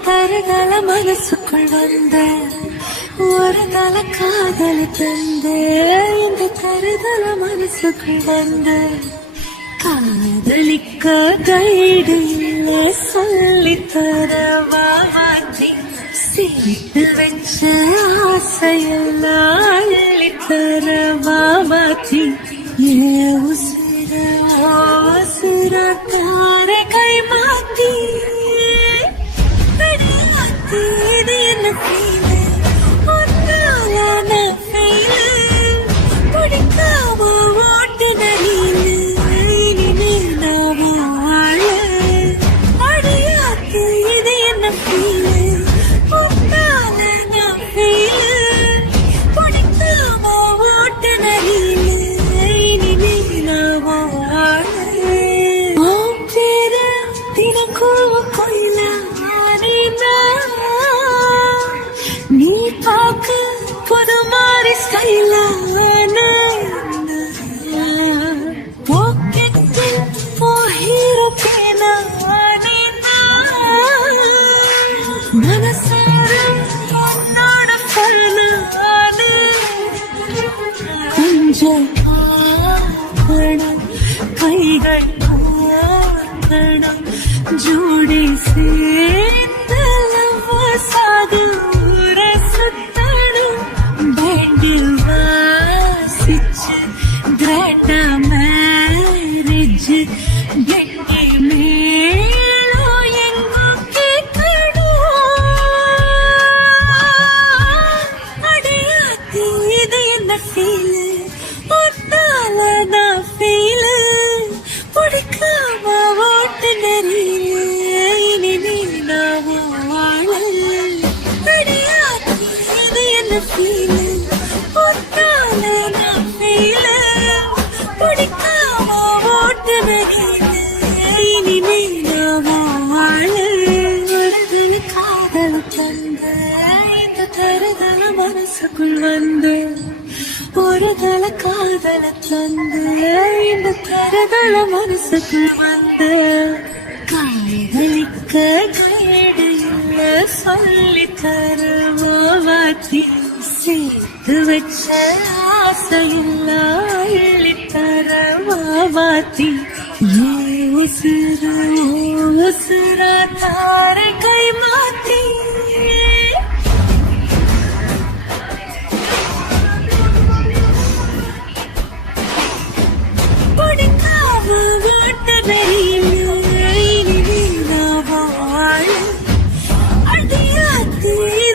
தருதல மனசுக்குள் வந்த ஒரு தல காதல் தந்த இந்த தருதல மனசுக்குள் வந்த காதலிக்க கைடு இல்ல சொல்லித்தர வாத்தி சேர்த்து வச்ச ஆசையெல்லாம் அள்ளித்தர வாத்தி ஏ உசிர உசிர தார கை மாத்தி இது என்ன ஃபீல் ஒன்னாலான ஃபீல் பிடிக்காம ஓட்டு நடியில் இனிமே நான் வாழ அடியாத்து இது என்ன ஃபீல் ஒன்னாலான ஃபீல் பிடிக்காம ஓட்டு நடியில் இனிமே நான் வாழ பேர தினக்கூவ கோயில நீ பார்க்க புது மாதிரி ஸ்டைலான பாக்கெட்டு போயிருக்கேனா மனசார உன்னோட பண்ணானு கொஞ்சம் கைகள் ஜோடி சேர்ந்தல சாதூர சுத்தணும் பேண்டில் வாசிச்சு கிராட்டா மேரேஜ் கெட்டி மேலோ எங்கோ கேட்கணும் அடையாத்தி இது என்ன ஃபீல் ஒன்னால நான் ஃபீல் பிடிக்காம ஓட்டு நெறியில இனி நான் வாழ அடையாத்தி இது என்ன ஃபீல் ஒன்னால நான் ஃபீல் பிடிக்காம ஓட்டு நெறியில இனி நான் வாழ ஒரு காதல் தந்த இந்த தருதல மனசுக்குள் வந்து ஒரு தல காதல தந்த இந்த தருதல மனசுக்குள் வந்து காதலிக்க கைடு இல்ல சொல்லி தருவாத்தி சேர்த்து வச்ச ஆசையெல்லாம் அள்ளி தருவாத்தி ஏ உசுர தார கை